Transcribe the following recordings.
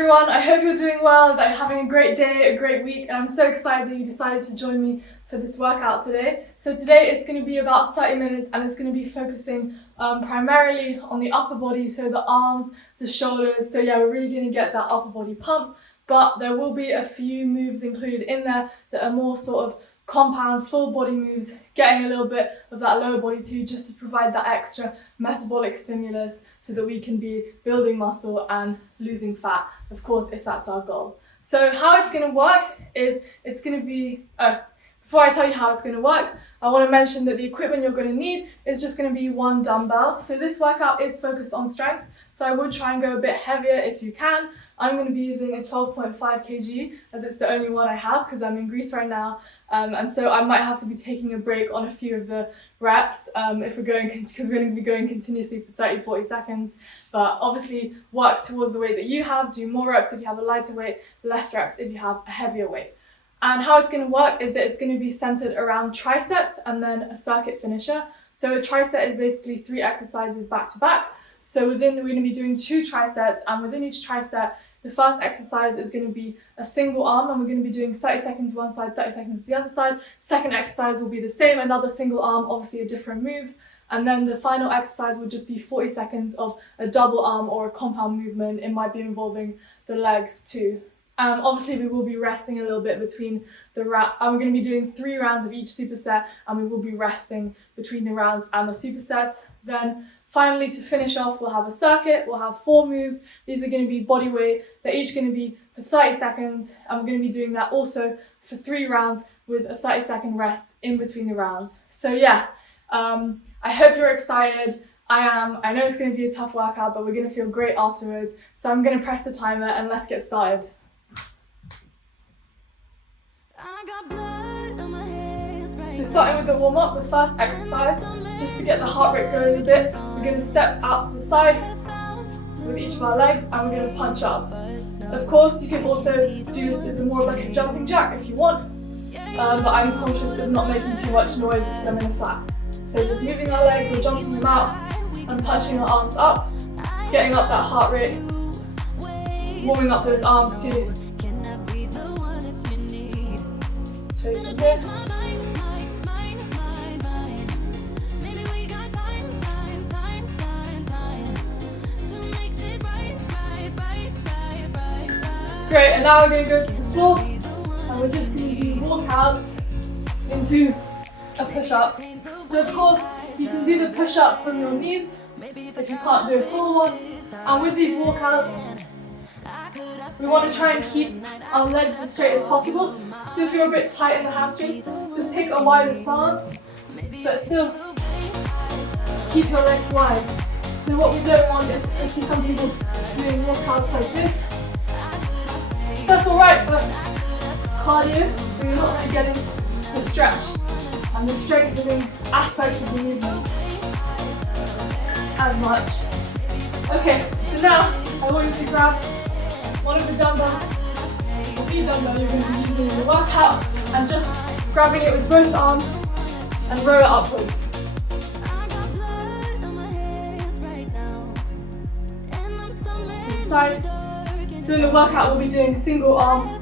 everyone, I hope you're doing well, that you're having a great day, a great week, and I'm so excited that you decided to join me for this workout today. So today it's going to be about 30 minutes and it's going to be focusing primarily on the upper body, so the arms, the shoulders. So yeah, we're really going to get that upper body pump, but there will be a few moves included in there that are more sort of compound full body moves, getting a little bit of that lower body too, just to provide that extra metabolic stimulus so that we can be building muscle and losing fat, of course, if that's our goal. So how it's going to work is it's going to be, before I tell you how it's going to work, I want to mention that the equipment you're going to need is just going to be one dumbbell. So this workout is focused on strength, so I would try and go a bit heavier if you can. I'm going to be using a 12.5 kg as it's the only one I have because I'm in Greece right now, and so I might have to be taking a break on a few of the reps if we're going, because we're going to be going continuously for 30-40 seconds. But obviously work towards the weight that you have, do more reps if you have a lighter weight, less reps if you have a heavier weight. And how it's going to work is that it's going to be centered around trisets and then a circuit finisher. So a triset is basically 3 exercises back to back. So we're going to be doing 2 trisets, and within each triset, the first exercise is going to be a single arm, and we're going to be doing 30 seconds one side, 30 seconds the other side. Second exercise will be the same, another single arm, obviously a different move. And then the final exercise would just be 40 seconds of a double arm or a compound movement. It might be involving the legs too. Obviously we will be resting a little bit between the rounds. We're going to be doing 3 rounds of each superset, and we will be resting between the rounds and the supersets. Then finally, to finish off, we'll have a circuit. We'll have 4 moves. These are going to be body weight. They're each going to be for 30 seconds, and we're going to be doing that also for 3 rounds with a 30-second rest in between the rounds. So yeah, I hope you're excited. I am. I know it's going to be a tough workout, but we're going to feel great afterwards. So I'm going to press the timer and let's get started. So starting with the warm-up, the first exercise, just to get the heart rate going a bit, we're going to step out to the side with each of our legs and we're going to punch up. Of course, you can also do this as more like a jumping jack if you want, but I'm conscious of not making too much noise because I'm in a flat. So just moving our legs or jumping them out and punching our arms up, getting up that heart rate, warming up those arms too. Show you from here. Great, and now we're going to go to the floor and we're just going to do walkouts into a push-up. So of course, you can do the push-up from your knees if you can't do a full one. And with these walkouts, we want to try and keep our legs as straight as possible. So if you're a bit tight in the hamstrings, just take a wider stance, but still keep your legs wide. So what we don't want is to see some people doing walkouts like this. That's alright for cardio, but you're not really getting the stretch and the strengthening aspects of the movement as much. Okay, so now I want you to grab one of the dumbbells, the dumbbell you're going to be using in the workout, and just grabbing it with both arms and row it upwards. Side. So in the workout we'll be doing single arm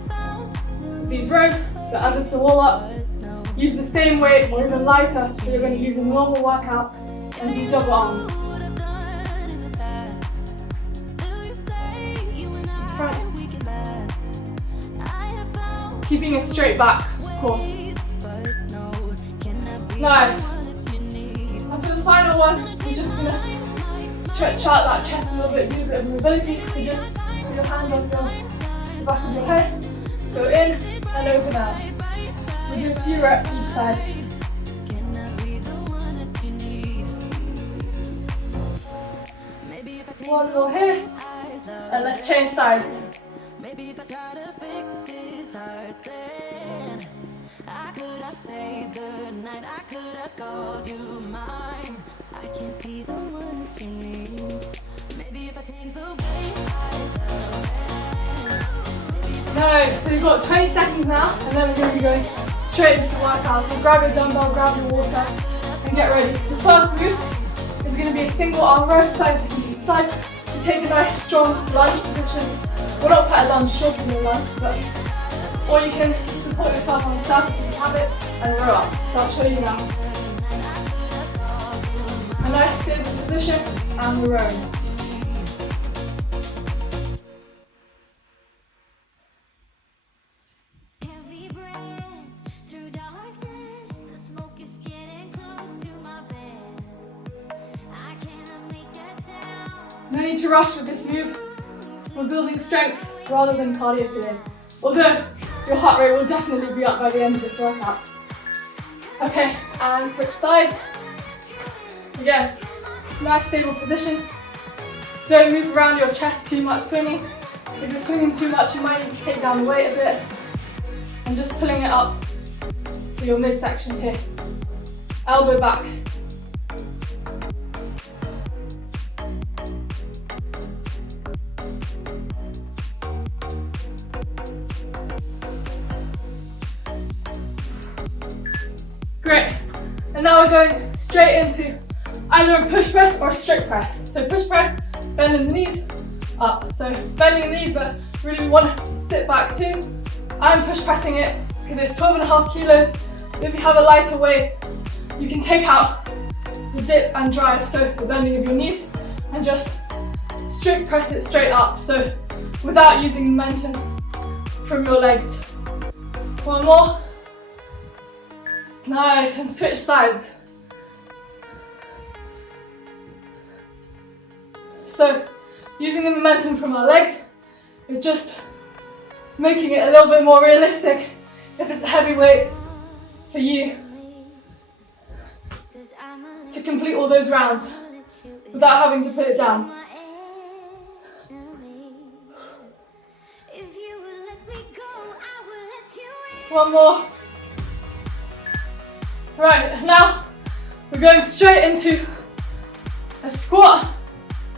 with these rows, but as it's the warm up, use the same weight or even lighter that you're going to use in the normal workout and do double arm. Front. Keeping a straight back, of course. Nice. And for the final one, we're just going to stretch out that chest a little bit, do a bit of mobility. So just put your hands on the back of your head, go in and open out. We'll do a few reps each side. One more here, and let's change sides. Maybe if I try to fix this heart, then I could have stayed the night, I could have called you mine. I can't be the one that you need. Maybe if I change the way I love. Nice, so you've got 20 seconds now, and then we're going to be going straight into the workout. So grab your dumbbell, grab your water, and get ready. The first move is going to be a single arm row, 30 seconds each side. So take a nice strong lunge position. Well, not quite a lunge, shorter than a lunge, but or you can support yourself on the surface if you have it and row up. So I'll show you now. A nice stable position and we're rowing. No need to rush with this move. We're building strength rather than cardio today. Although your heart rate will definitely be up by the end of this workout. Okay, and switch sides. Again, it's a nice stable position. Don't move around your chest too much swinging. If you're swinging too much, you might need to take down the weight a bit. And just pulling it up to your midsection here. Elbow back. Great. And now we're going straight into either a push press or a strict press. So push press, bending the knees, up. So bending the knees, but really we want to sit back too. I'm push pressing it because it's 12.5 kilos. If you have a lighter weight, you can take out the dip and drive, so the bending of your knees, and just strict press it straight up. So without using momentum from your legs. One more. Nice, and switch sides. So, using the momentum from our legs is just making it a little bit more realistic if it's a heavy weight for you to complete all those rounds without having to put it down. One more. Right, now we're going straight into a squat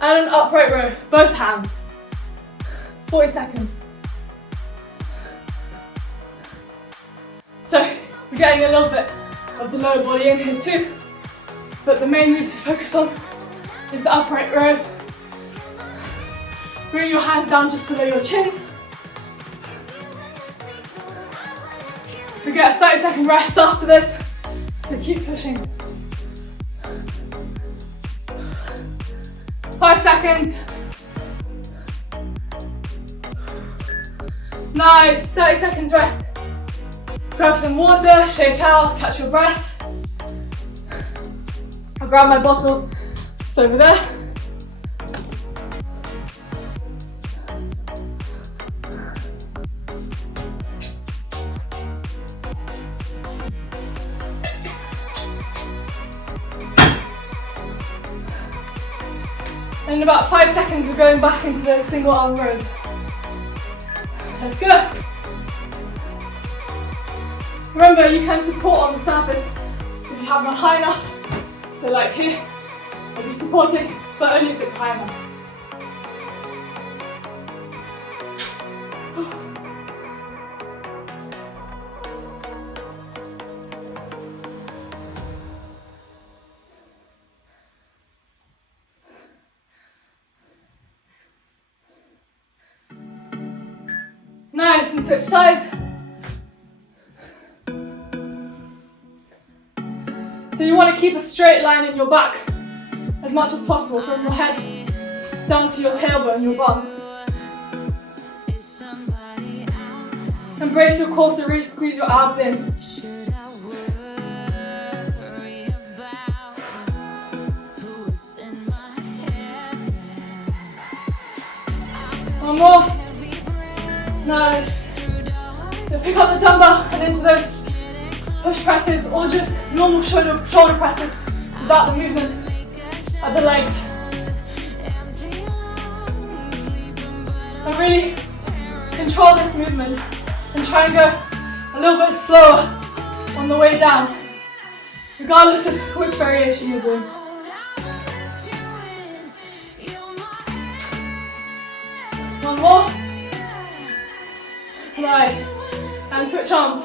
and an upright row, both hands. 40 seconds. So we're getting a little bit of the lower body in here too, but the main move to focus on is the upright row. Bring your hands down just below your chins. We get a 30-second rest after this. So keep pushing. 5 seconds. Nice, 30 seconds rest. Grab some water, shake out, catch your breath. I'll grab my bottle, it's over there. And in about 5 seconds, we're going back into those single arm rows. Let's go. Remember, you can support on the surface if you have one high enough. So like here, I'll be supporting, but only if it's high enough. Nice, and switch sides. So you want to keep a straight line in your back as much as possible from your head down to your tailbone, your bum. Embrace your core, so really squeeze your abs in. One more. Nice. So pick up the dumbbell and into those push presses or just normal shoulder presses without the movement at the legs. And really control this movement and try and go a little bit slower on the way down, regardless of which variation you're doing. One more. Nice. And switch arms.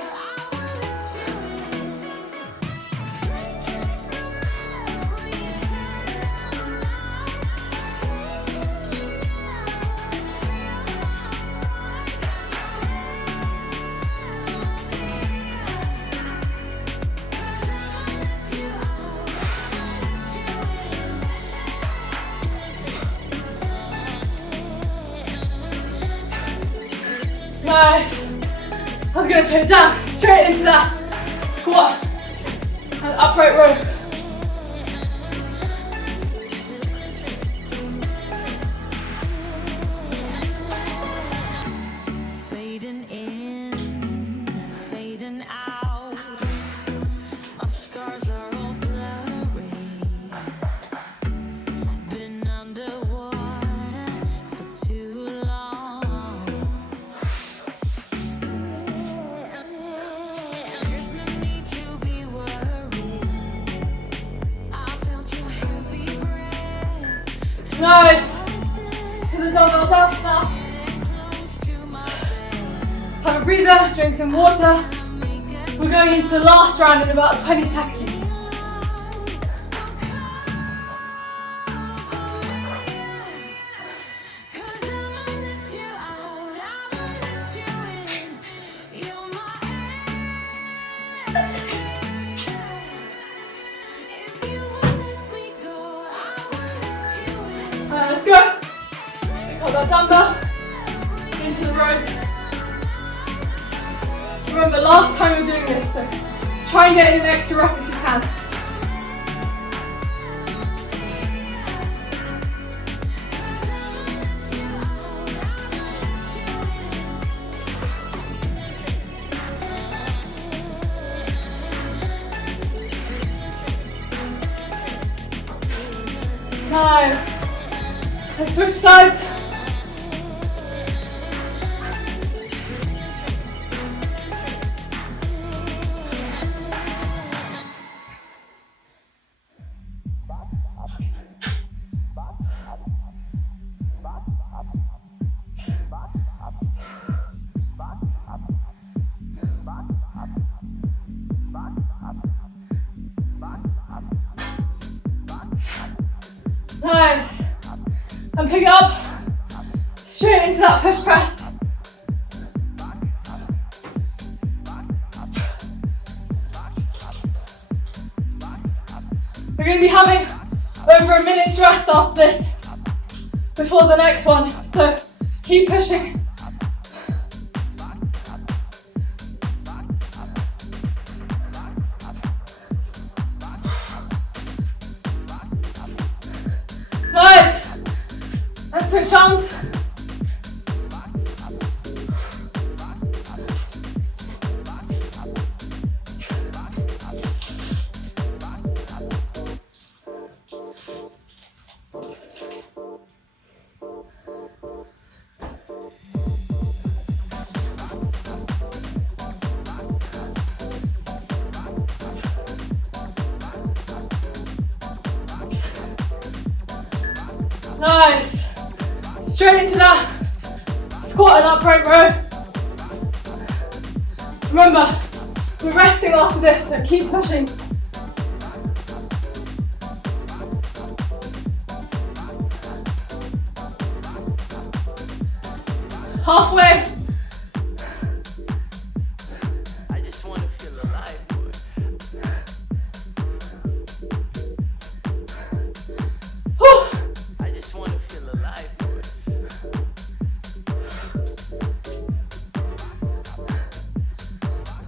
Nice. I was going to put it down straight into that squat and upright row. Fading in, fading out. My scars are all blurry. Been underwater for too long. There's no need to be worried. I felt your heavy breath. Nice. To the dumbbells up now. Have a breather, drink some water. We're going into the last round in about 20 seconds. Let's go. Hold that dumbbell into the rows. Remember, last time we're doing this, so try and get in an extra rep if you can. Nice. Let's switch sides. Nice. And pick it up straight into that push press. We're going to be having over a minute's rest after this before the next one, so keep pushing. Nice. Let's switch arms. Nice. Straight into that squat and upright row. Remember, we're resting after this, so keep pushing. Halfway. I just want to feel alive, boy. I just want to feel alive, boy.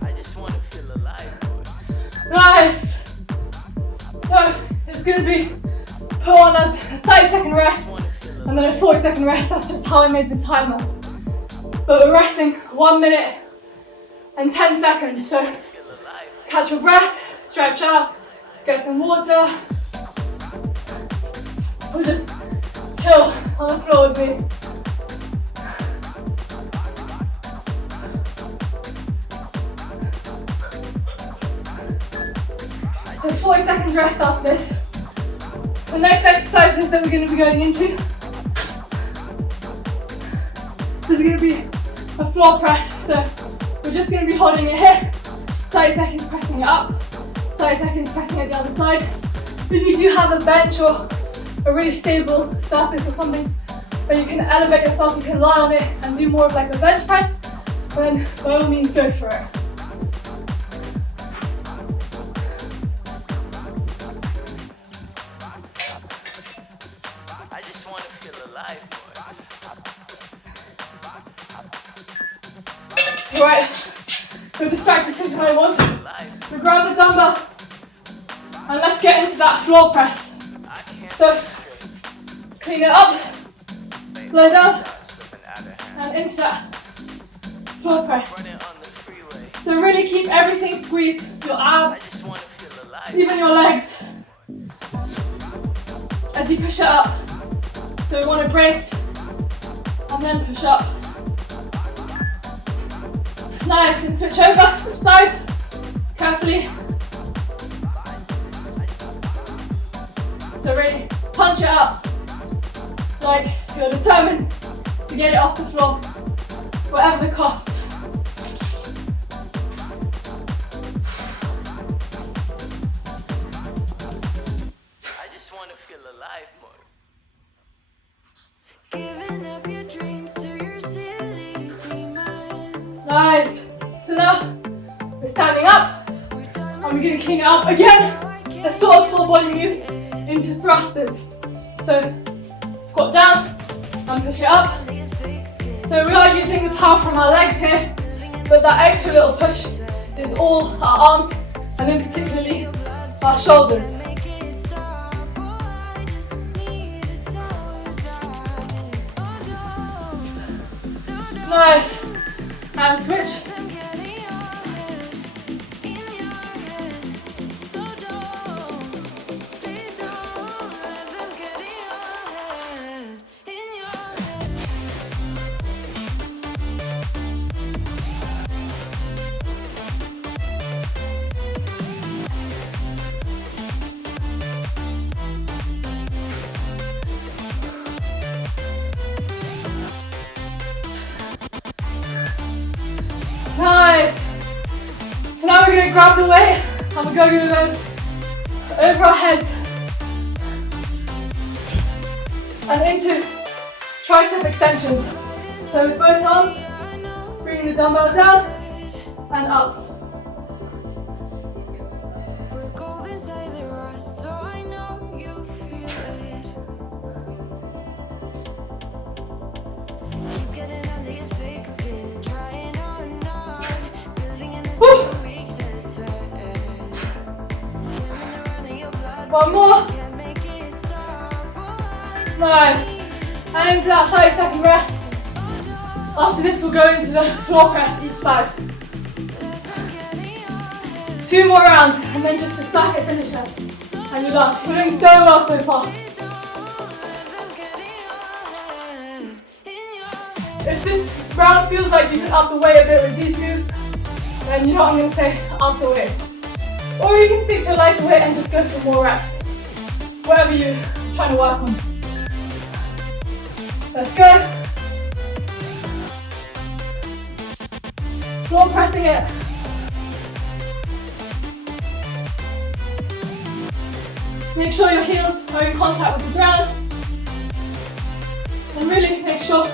I just want to feel alive, boy. Nice. So it's going to be put on as a 30-second rest and then a 40-second rest. That's just how I made the timer. But we're resting 1 minute and 10 seconds. So catch your breath, stretch out, get some water, or just chill on the floor with me. So 40 seconds rest after this. The next exercises that we're going to be going into, this is going to be a floor press. So we're just going to be holding it here, 30 seconds pressing it up, 30 seconds pressing it the other side. If you do have a bench or a really stable surface or something where you can elevate yourself, you can lie on it and do more of like a bench press, then by all means go for it. I just want to feel alive, boy. Right, we're distracted since I want. We grab the dumbbell and let's get into that floor press. So, clean it up, lie down, and into that floor press. So really keep everything squeezed, your abs, even your legs, as you push it up. So we want to brace and then push up. Nice, and switch over, switch sides, carefully. So really punch it up, like you're determined to get it off the floor, whatever the cost. I just want to feel alive more. Giving up your dreams to your silly demons. Nice. So now we're standing up and we're going to clean it up again. A sort of full body move into thrusters. So squat down and push it up. So we are using the power from our legs here, but that extra little push is all our arms and in particularly our shoulders. Nice. And switch. Nice. So now we're going to grab the weight and we're going to go over our heads and into tricep extensions. So with both arms, bring the dumbbell down and up. Woo. One more. Nice. And into that 30-second rest. After this, we'll go into the floor press each side. 2 more rounds and then just a circuit finisher. And you're done. You're doing so well so far. If this round feels like you can up the weight a bit with these moves, then you know what I'm going to say, up the weight. Or you can stick to a lighter weight and just go for more reps. Whatever you're trying to work on. Let's go. Floor pressing it. Make sure your heels are in contact with the ground. And really make sure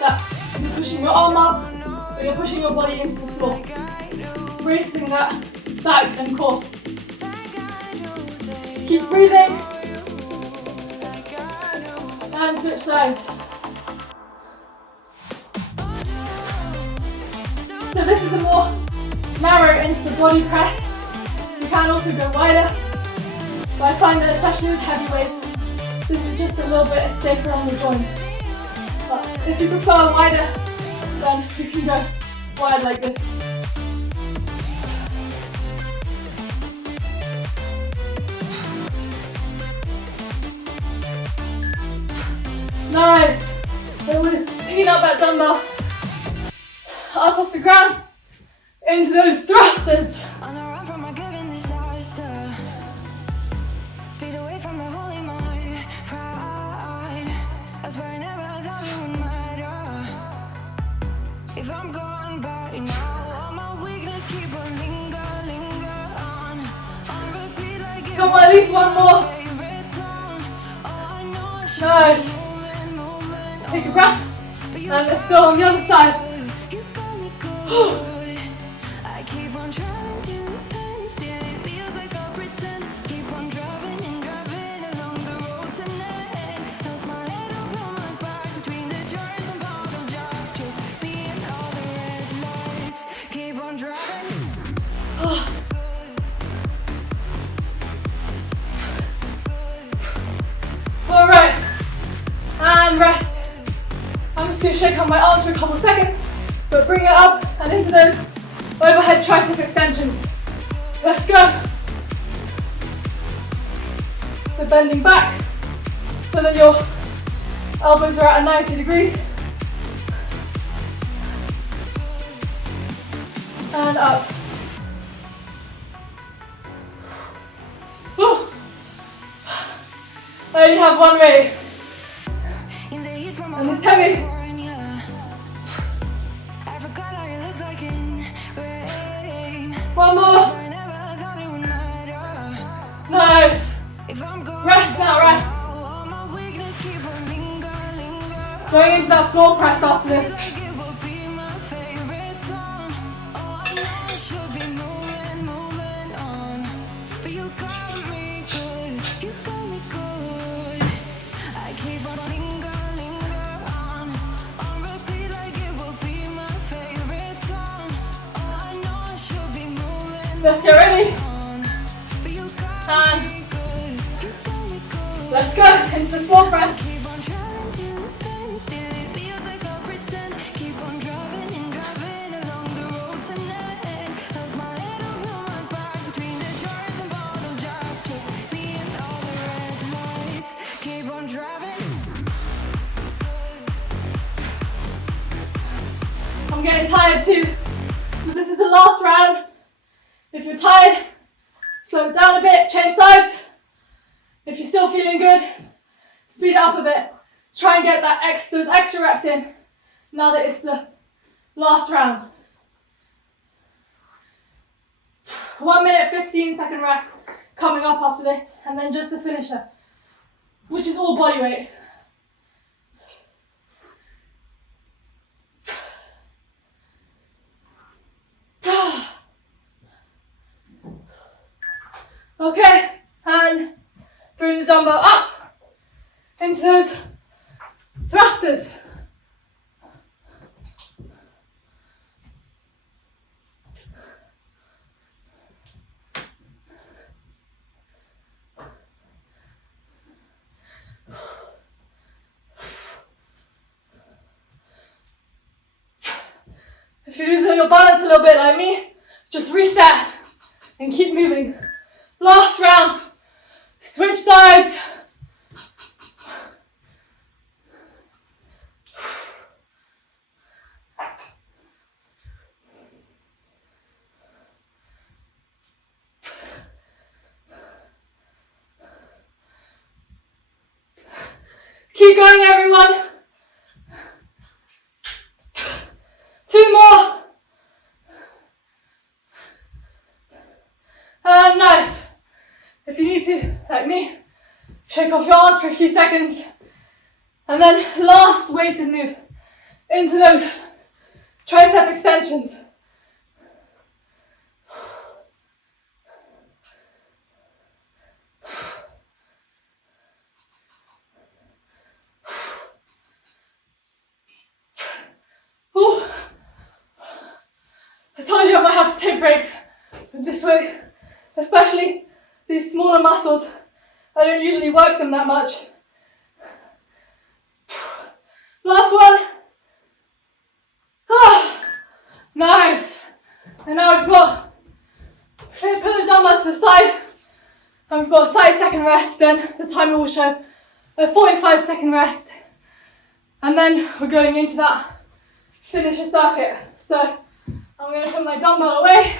that you're pushing your arm up, or you're pushing your body into the floor. Bracing that back and core. Keep breathing. And switch sides. So this is a more narrow into the body press. You can also go wider. But I find that especially with heavy weights, this is just a little bit safer on the joints. But if you prefer wider, then you can go wide like this. Nice. So we're picking up that dumbbell up off the ground into those thrusters. On a run from a given disaster, speed away from the holy mind, pride. I swear I never thought it would matter. If I'm gone by now, all my weakness keep on linger on repeat like it Come on, at least one more. favorite song. All I know is Nice. Take a breath and let's go on the other side. you got me good. I keep on trying to pen still. It feels like I pretend. Keep on driving and driving along the road tonight. Lost my head over my back between the jars and bottle jars. Just me and all the red lights. shake out my arms for a couple seconds, but bring it up and into those overhead tricep extensions. Let's go. So bending back so that your elbows are at 90 degrees. And up. Whew. I only have one weight. And it's heavy. One more. Nice. Rest now, rest. Going into that floor press after this. Let's get ready. And let's go into the floor press. I'm getting tired too. This is the last round. If you're tired, slow it down a bit, change sides. If you're still feeling good, speed it up a bit. Try and get those extra reps in now that it's the last round. 1 minute, 15-second rest coming up after this, and then just the finisher, which is all body weight. Okay, and bring the dumbbell up into those thrusters. If you're losing your balance a little bit like me, just reset and keep moving. Last round, switch sides. Keep going, everyone. 2 more. And nice. If you need to, like me, shake off your arms for a few seconds. And then last weighted move into those tricep extensions. Ooh. I told you I might have to take breaks with this weight, especially these smaller muscles. I don't usually work them that much. Last one. Ah, nice. And now we've got, put the dumbbell to the side, and we've got a 30-second rest. Then the timer will show a 45-second rest. And then we're going into that finisher circuit. So I'm going to put my dumbbell away.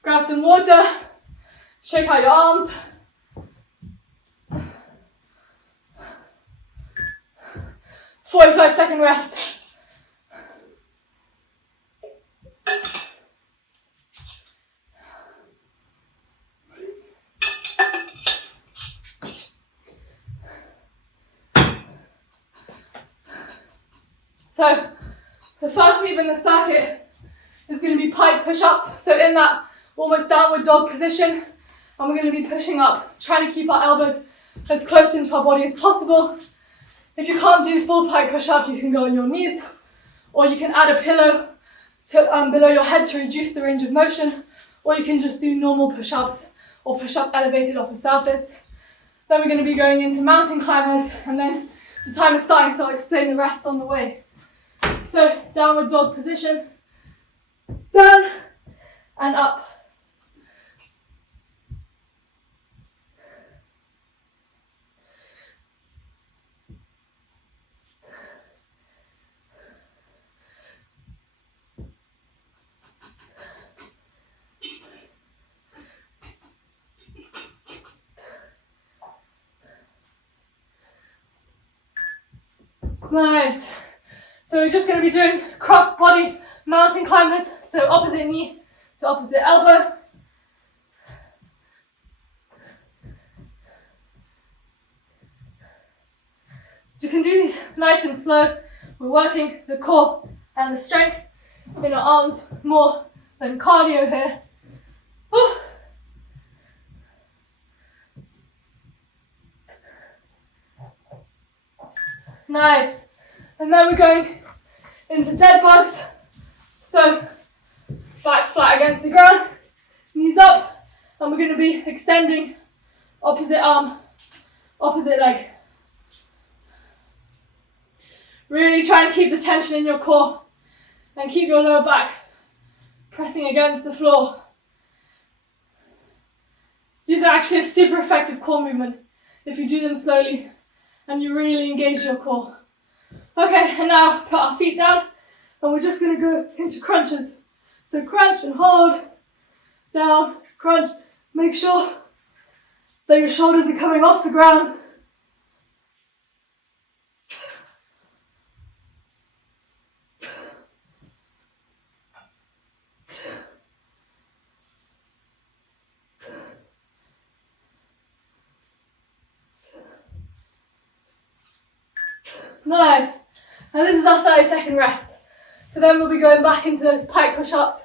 Grab some water, shake out your arms. "45-second rest. So the first move in the circuit is going to be pike push-ups. So in that almost downward dog position, and we're going to be pushing up, trying to keep our elbows as close into our body as possible. If you can't do full pike push-up, you can go on your knees, or you can add a pillow to, below your head to reduce the range of motion, or you can just do normal push-ups or push-ups elevated off the surface. Then we're going to be going into mountain climbers, and then the time is starting, so I'll explain the rest on the way. So, downward dog position, down and up. Nice. So we're just going to be doing cross body mountain climbers. So opposite knee to opposite elbow. You can do these nice and slow. We're working the core and the strength in our arms more than cardio here. Whew. Nice. And then we're going into dead bugs. So back flat against the ground, knees up, and we're going to be extending opposite arm, opposite leg. Really try and keep the tension in your core and keep your lower back pressing against the floor. These are actually a super effective core movement if you do them slowly and you really engage your core. Okay, and now put our feet down and we're just going to go into crunches. So crunch and hold, down, crunch. Make sure that your shoulders are coming off the ground. Nice. And this is our 30-second rest. So then we'll be going back into those pike push-ups,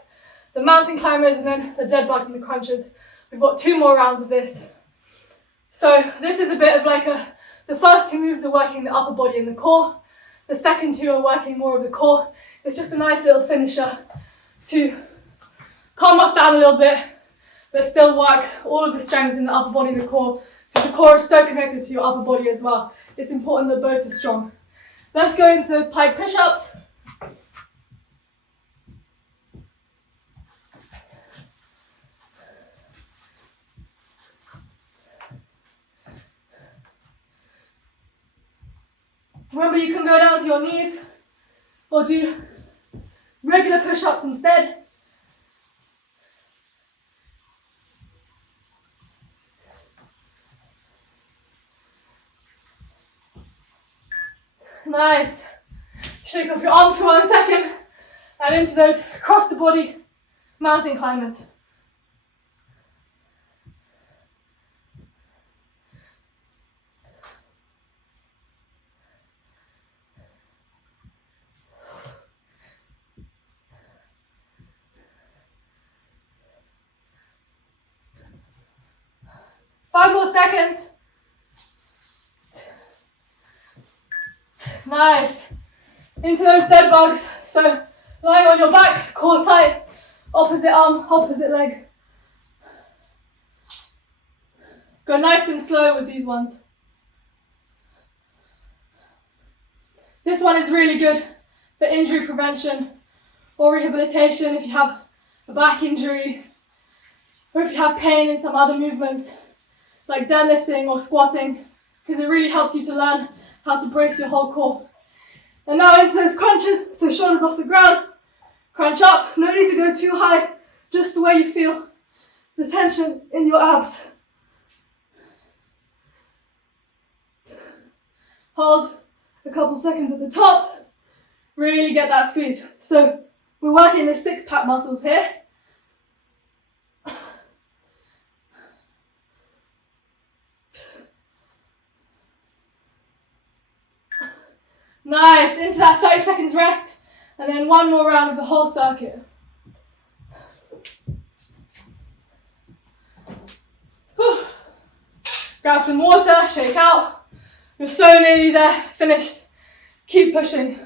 the mountain climbers, and then the dead bugs and the crunches. We've got 2 more rounds of this. So this is a bit of like the first 2 moves are working the upper body and the core. The second 2 are working more of the core. It's just a nice little finisher to calm us down a little bit, but still work all of the strength in the upper body and the core, because the core is so connected to your upper body as well. It's important that both are strong. Let's go into those pike push-ups. Remember, you can go down to your knees or do regular push-ups instead. Nice. Shake off your arms for 1 second and into those across the body mountain climbers. Five more seconds. Nice. Into those dead bugs. So lying on your back, core tight, opposite arm, opposite leg. Go nice and slow with these ones. This one is really good for injury prevention or rehabilitation if you have a back injury or if you have pain in some other movements like deadlifting or squatting, because it really helps you to learn how to brace your whole core. And now into those crunches, so shoulders off the ground, crunch up, no need to go too high, just the way you feel the tension in your abs. Hold a couple seconds at the top, really get that squeeze. So we're working the 6-pack muscles here. Nice, into that 30 seconds rest, and then 1 more round of the whole circuit. Whew. Grab some water, shake out. You're so nearly there, finished. Keep pushing.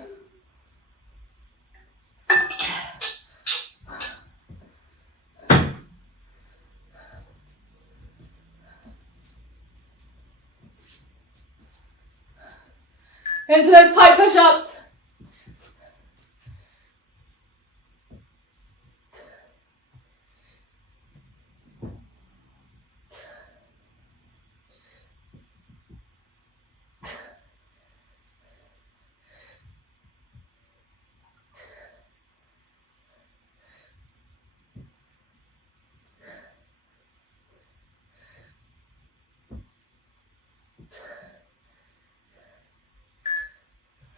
Into those tight push-ups.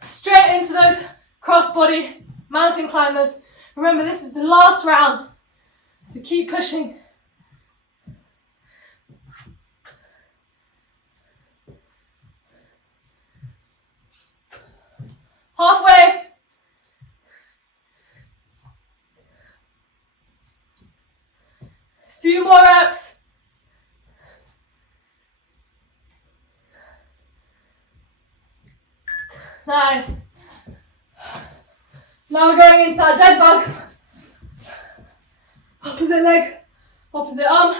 Straight into those cross-body mountain climbers. Remember, this is the last round, so keep pushing. Halfway. Few more reps. Nice. Now we're going into that dead bug. Opposite leg, opposite arm.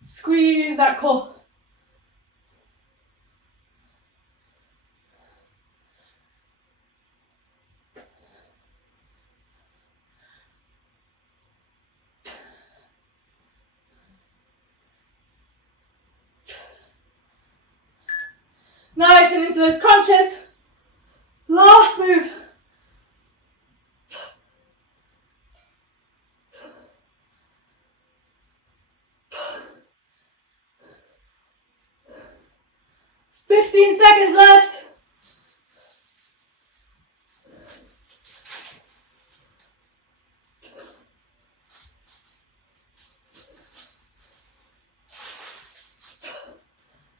Squeeze that core. Nice, and into those crunches. Last move. "15 seconds left."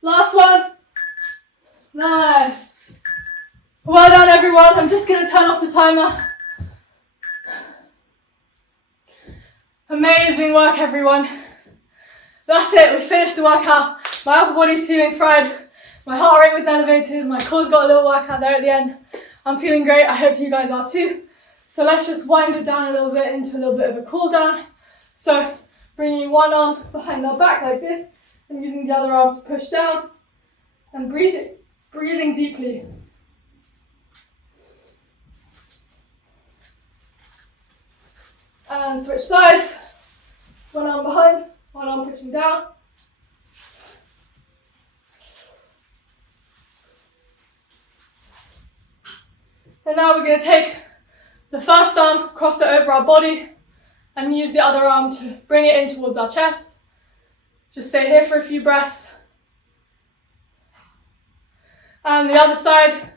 Last one. Nice. Well done, everyone. I'm just going to turn off the timer. Amazing work, everyone. That's it. We finished the workout. My upper body's feeling fried. My heart rate was elevated. My core's got a little workout there at the end. I'm feeling great. I hope you guys are too. So let's just wind it down a little bit into a little bit of a cool down. So bringing one arm behind our back like this and using the other arm to push down and breathing deeply. And switch sides. One arm behind, one arm pushing down. And now we're going to take the first arm, cross it over our body, and use the other arm to bring it in towards our chest. Just stay here for a few breaths. And the other side.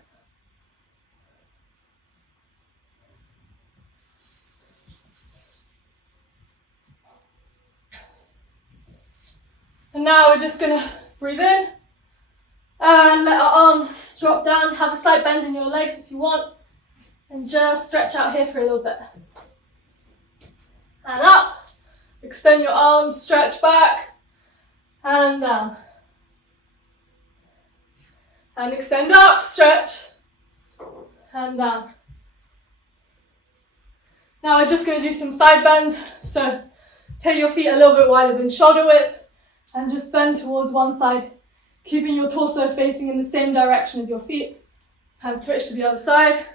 And now we're just going to breathe in and let our arms drop down. Have a slight bend in your legs if you want. And just stretch out here for a little bit. And up. Extend your arms, stretch back. And down. And extend up, stretch. And down. Now we're just going to do some side bends. So take your feet a little bit wider than shoulder width. And just bend towards one side, keeping your torso facing in the same direction as your feet. And switch to the other side.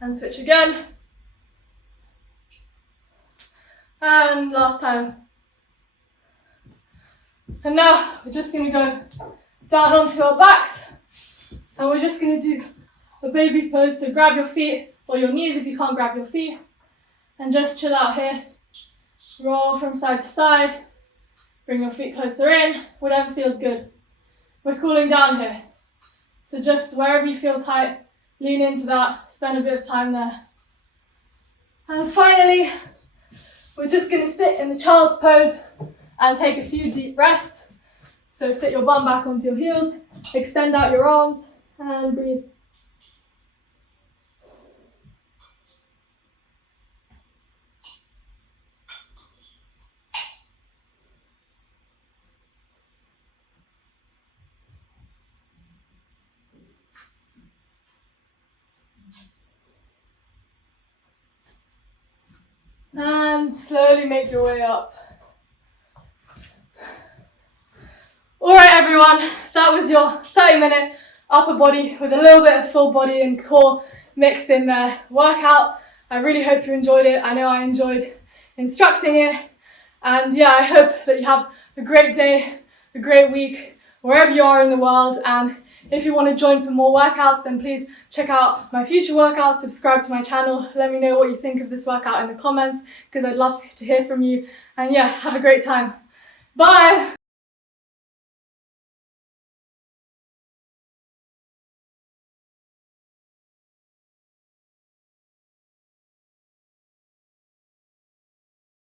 And switch again. And last time. And now we're just going to go down onto our backs. And we're just going to do a baby's pose. So grab your feet or your knees if you can't grab your feet. And just chill out here. Roll from side to side. Bring your feet closer in. Whatever feels good. We're cooling down here. So just wherever you feel tight, lean into that. Spend a bit of time there. And finally, we're just going to sit in the child's pose and take a few deep breaths. So sit your bum back onto your heels. Extend out your arms and breathe. And slowly make your way up. everyone, that was your 30-minute upper body with a little bit of full body and core mixed in there workout. I really hope you enjoyed it. I know I enjoyed instructing it. And yeah, I hope that you have a great day, a great week, wherever you are in the world. And if you want to join for more workouts, then please check out my future workouts, subscribe to my channel, let me know what you think of this workout in the comments, because I'd love to hear from you. And yeah, have a great time. Bye!